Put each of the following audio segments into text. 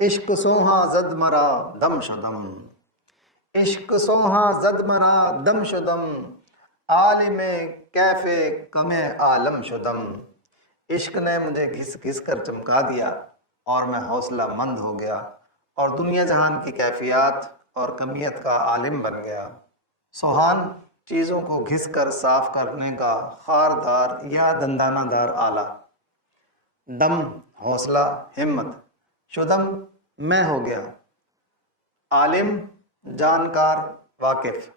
عشق سوہاں زد مرا دم شدم، عشق سوہاں زد مرا دم شدم، عالم کیف کم عالم شدم۔ عشق نے مجھے گھس گھس کر چمکا دیا اور میں حوصلہ مند ہو گیا اور دنیا جہان کی کیفیات اور کمیت کا عالم بن گیا۔ سوہان چیزوں کو گھس کر صاف کرنے کا خاردار یا دندانہ دار آلہ۔ دم حوصلہ، ہمت۔ شدم میں ہو گیا۔ عالم جانکار، واقف۔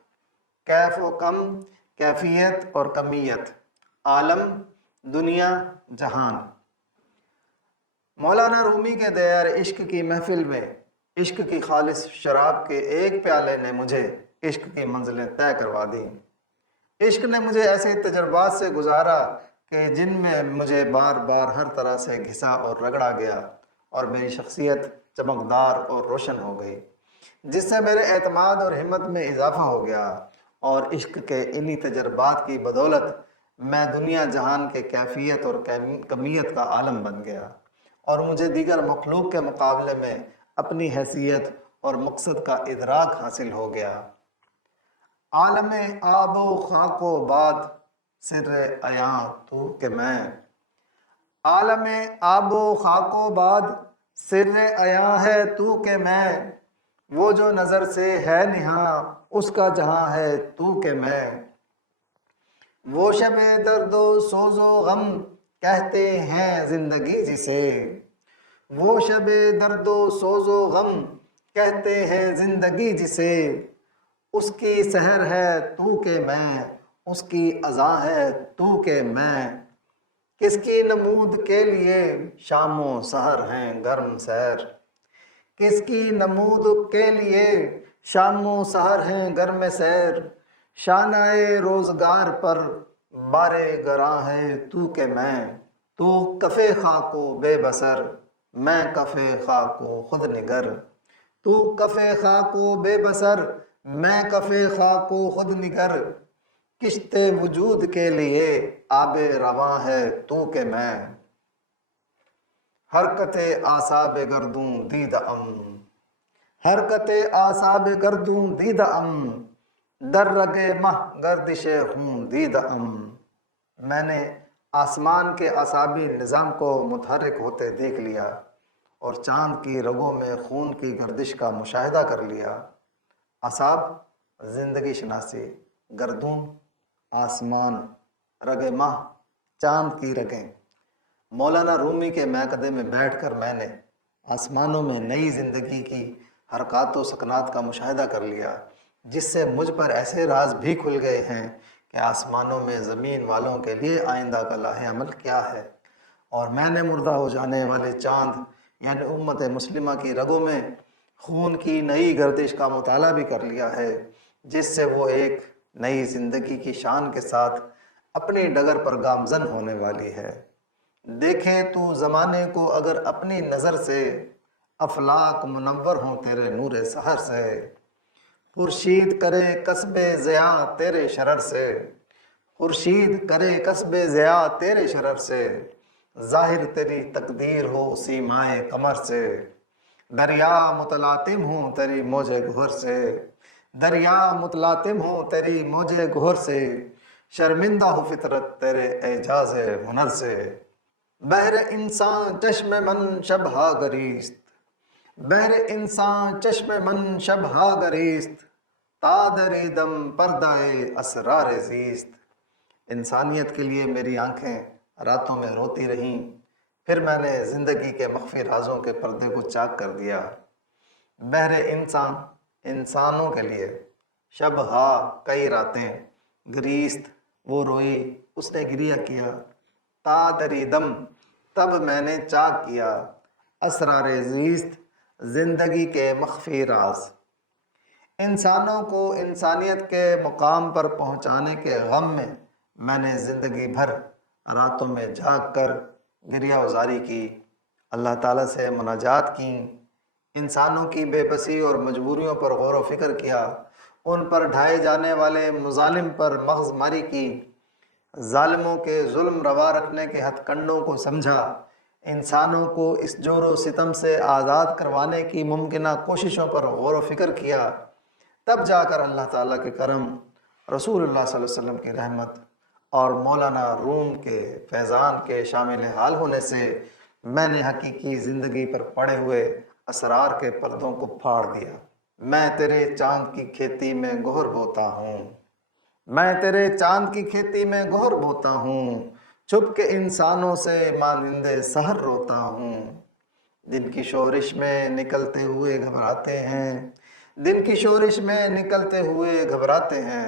کیف و کم کیفیت اور کمیت۔ عالم دنیا جہان۔ مولانا رومی کے دیار عشق کی محفل میں عشق کی خالص شراب کے ایک پیالے نے مجھے عشق کی منزلیں طے کروا دی۔ عشق نے مجھے ایسے تجربات سے گزارا کہ جن میں مجھے بار بار ہر طرح سے گھسا اور رگڑا گیا اور میری شخصیت چمکدار اور روشن ہو گئی، جس سے میرے اعتماد اور ہمت میں اضافہ ہو گیا، اور عشق کے انہی تجربات کی بدولت میں دنیا جہان کے کیفیت اور کمیت کا عالم بن گیا، اور مجھے دیگر مخلوق کے مقابلے میں اپنی حیثیت اور مقصد کا ادراک حاصل ہو گیا۔ عالم آب و خاک و باد سر عیاں تو کہ میں، عالم آب و خاک و باد سر عیاں ہے تو کہ میں، وہ جو نظر سے ہے نہاں اس کا جہاں ہے تو کہ میں، وہ شب درد و سوز و غم کہتے ہیں زندگی جسے، وہ شب درد و سوز و غم کہتے ہیں زندگی جسے، اس کی سحر ہے تو کہ میں، اس کی اذاں ہے تو کہ میں، کس کی نمود کے لیے شام و سحر ہیں گرم سیر، کس کی نمود کے لیے شام و سحر ہیں گرم سیر، شانۂ روزگار پر بارے گراں ہے تو کہ میں، تو کف خاک و بے بصر میں کف خاک و خود نگر، تو کف خاک و بے بصر میں کف خاک و خود نگر، کشت وجود کے لیے آب رواں ہے تو کہ میں، حرکت اعصاب گردوں دید ام، حرکت اعصاب گردوں دید ام، در رگ مہ گردش خون دید ام۔ میں نے آسمان کے اعصابی نظام کو متحرک ہوتے دیکھ لیا اور چاند کی رگوں میں خون کی گردش کا مشاہدہ کر لیا۔ اعصاب زندگی شناسی، گردوں آسمان، رگ ماہ چاند کی رگیں۔ مولانا رومی کے میکدے میں بیٹھ کر میں نے آسمانوں میں نئی زندگی کی حرکات و سکنات کا مشاہدہ کر لیا، جس سے مجھ پر ایسے راز بھی کھل گئے ہیں کہ آسمانوں میں زمین والوں کے لیے آئندہ کا لاہ عمل کیا ہے، اور میں نے مردہ ہو جانے والے چاند یعنی امت مسلمہ کی رگوں میں خون کی نئی گردش کا مطالعہ بھی کر لیا ہے، جس سے وہ ایک نئی زندگی کی شان کے ساتھ اپنی ڈگر پر گامزن ہونے والی ہے۔ دیکھے تو زمانے کو اگر اپنی نظر سے، افلاک منور ہوں تیرے نور سحر سے، خورشید کرے کسب ضیاء تیرے شرر سے، خورشید کرے کسب ضیاء تیرے شرر سے، ظاہر تیری تقدیر ہو سیمائے قمر سے، دریا متلاطم ہوں تیری موج گہر سے، دریا متلاطم ہوں تیری موج گہر سے، شرمندہ ہو فطرت تیرے اعجاز ہنر سے، بحر انسان چشم من شب ہا گریست، بحر انسان چشم من شب ہا گریست، تا در دم پردہ اسرار زیست۔ انسانیت کے لیے میری آنکھیں راتوں میں روتی رہیں، پھر میں نے زندگی کے مخفی رازوں کے پردے کو چاک کر دیا۔ بحر انسان انسانوں کے لیے، شب ہا کئی راتیں، گریست وہ روئی اس نے گریہ کیا، تا دری دم تب میں نے چاک کیا، اسرار زیست زندگی کے مخفی راز۔ انسانوں کو انسانیت کے مقام پر پہنچانے کے غم میں نے زندگی بھر راتوں میں جاگ کر گریہ وزاری کی، اللہ تعالیٰ سے مناجات کی، انسانوں کی بے بسی اور مجبوریوں پر غور و فکر کیا، ان پر ڈھائے جانے والے مظالم پر مغز ماری کی، ظالموں کے ظلم روا رکھنے کے ہتھ کنڈوں کو سمجھا، انسانوں کو اس جور و ستم سے آزاد کروانے کی ممکنہ کوششوں پر غور و فکر کیا، تب جا کر اللہ تعالیٰ کے کرم، رسول اللہ صلی اللہ علیہ وسلم کی رحمت اور مولانا روم کے فیضان کے شامل حال ہونے سے میں نے حقیقی زندگی پر پڑے ہوئے اسرار کے پردوں کو پھاڑ دیا۔ میں تیرے چاند کی کھیتی میں گوہر بوتا ہوں، میں تیرے چاند کی کھیتی میں گوہر بوتا ہوں، چھپ کے انسانوں سے مانند سحر روتا ہوں۔ دن کی شورش میں نکلتے ہوئے گھبراتے ہیں، دن کی شورش میں نکلتے ہوئے گھبراتے ہیں،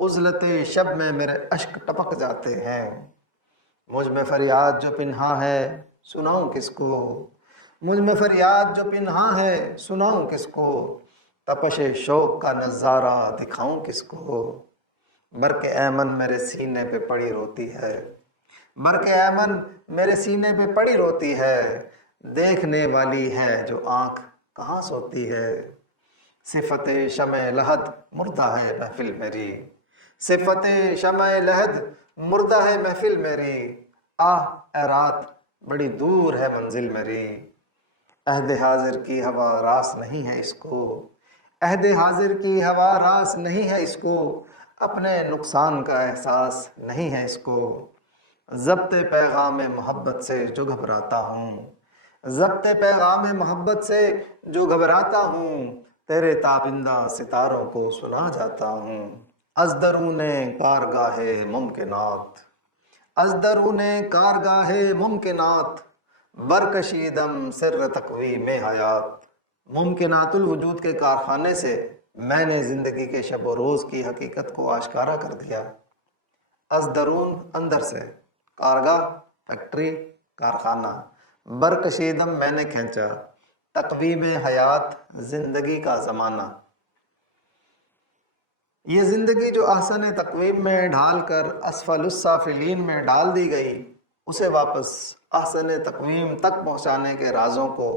عزلت شب میں میرے اشک ٹپک جاتے ہیں۔ مجھ میں فریاد جو پنہاں ہے سناؤں کس کو، مجھ میں فریاد جو پنہاں ہے سناؤں کس کو، تپش شوق کا نظارہ دکھاؤں کس کو۔ برق ایمن میرے سینے پہ پڑی روتی ہے، برق ایمن میرے سینے پہ پڑی روتی ہے، دیکھنے والی ہے جو آنکھ کہاں سوتی ہے۔ صفت شمع لحد مردہ ہے محفل میری، صفت شمع لحد مردہ ہے محفل میری، آہ اے رات بڑی دور ہے منزل میری۔ عہد حاضر کی ہوا راس نہیں ہے اس کو، عہد حاضر کی ہوا راس نہیں ہے اس کو، اپنے نقصان کا احساس نہیں ہے اس کو۔ ضبط پیغام محبت سے جو گھبراتا ہوں، ضبط پیغام محبت سے جو گھبراتا ہوں، تیرے تابندہ ستاروں کو سنا جاتا ہوں۔ از درون کارگاہ ممکنات، از درون کارگاہ ممکنات، برکشیدم سر تقویم حیات۔ ممکنات الوجود کے کارخانے سے میں نے زندگی کے شب و روز کی حقیقت کو آشکارا کر دیا۔ از درون اندر سے، کارگاہ فیکٹری کارخانہ، برکشیدم میں نے کھینچا، تقویم حیات زندگی کا زمانہ۔ یہ زندگی جو احسن تقویم میں ڈھال کر اسفل السافلین میں ڈال دی گئی، اسے واپس احسن تقویم تک پہنچانے کے رازوں کو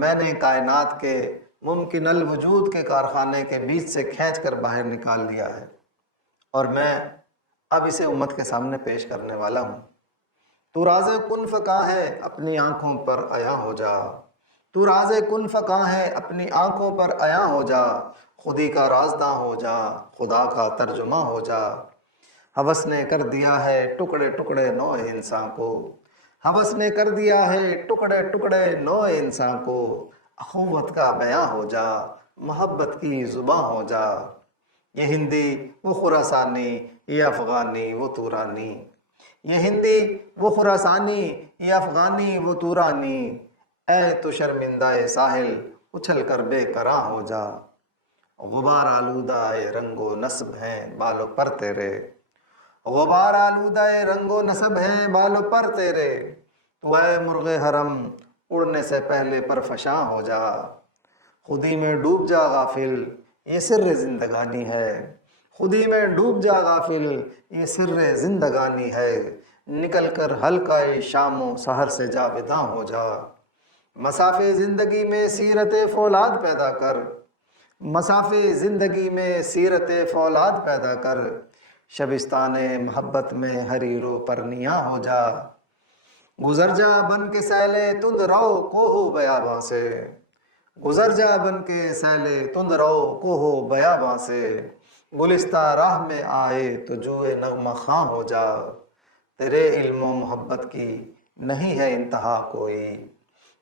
میں نے کائنات کے ممکن الوجود کے کارخانے کے بیچ سے کھینچ کر باہر نکال لیا ہے، اور میں اب اسے امت کے سامنے پیش کرنے والا ہوں۔ تو راز کن فکاں ہے اپنی آنکھوں پر عیاں ہو جا، تو راز کن فکاں ہے اپنی آنکھوں پر عیاں ہو جا، خودی کا رازداں ہو جا، خدا کا ترجمہ ہو جا۔ ہوس نے کر دیا ہے ٹکڑے ٹکڑے نوع انسان کو، ہوس نے کر دیا ہے ٹکڑے ٹکڑے نوع انسان کو، اخوت کا بیاں ہو جا، محبت کی زباں ہو جا۔ یہ ہندی وہ خراسانی، یہ افغانی وہ تورانی، یہ ہندی وہ خراسانی، یہ افغانی وہ تورانی، اے تو شرمندہ ساحل اچھل کر بے کراں ہو جا۔ غبار آلودہ رنگ و نسب ہیں بالوں پر تیرے، غبار آلودہ رنگ و نسب ہیں بالوں پر تیرے، تو اے مرغ حرم اڑنے سے پہلے پر فشاں ہو جا۔ خودی میں ڈوب جا غافل یہ سر زندگانی ہے، خودی میں ڈوب جا غافل یہ سر زندگانی ہے، نکل کر حلقہ شام و سحر سے جاوداں ہو جا۔ مسافے زندگی میں سیرت فولاد پیدا کر، مسافے زندگی میں سیرت فولاد پیدا کر، شبستان محبت میں حریر و پرنیاں ہو جا۔ گزر جا بن کے سیلے تند رو کوہ بیاباں سے، گزر جا بن کے سیلے تند رو کوہ بیاباں سے، گلستہ راہ میں آئے تو جوئے نغمہ خواں ہو جا۔ تیرے علم و محبت کی نہیں ہے انتہا کوئی،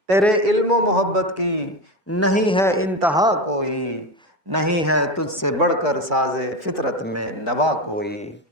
تیرے علم و محبت کی نہیں ہے انتہا کوئی، نہیں ہے تجھ سے بڑھ کر ساز فطرت میں نوا کوئی۔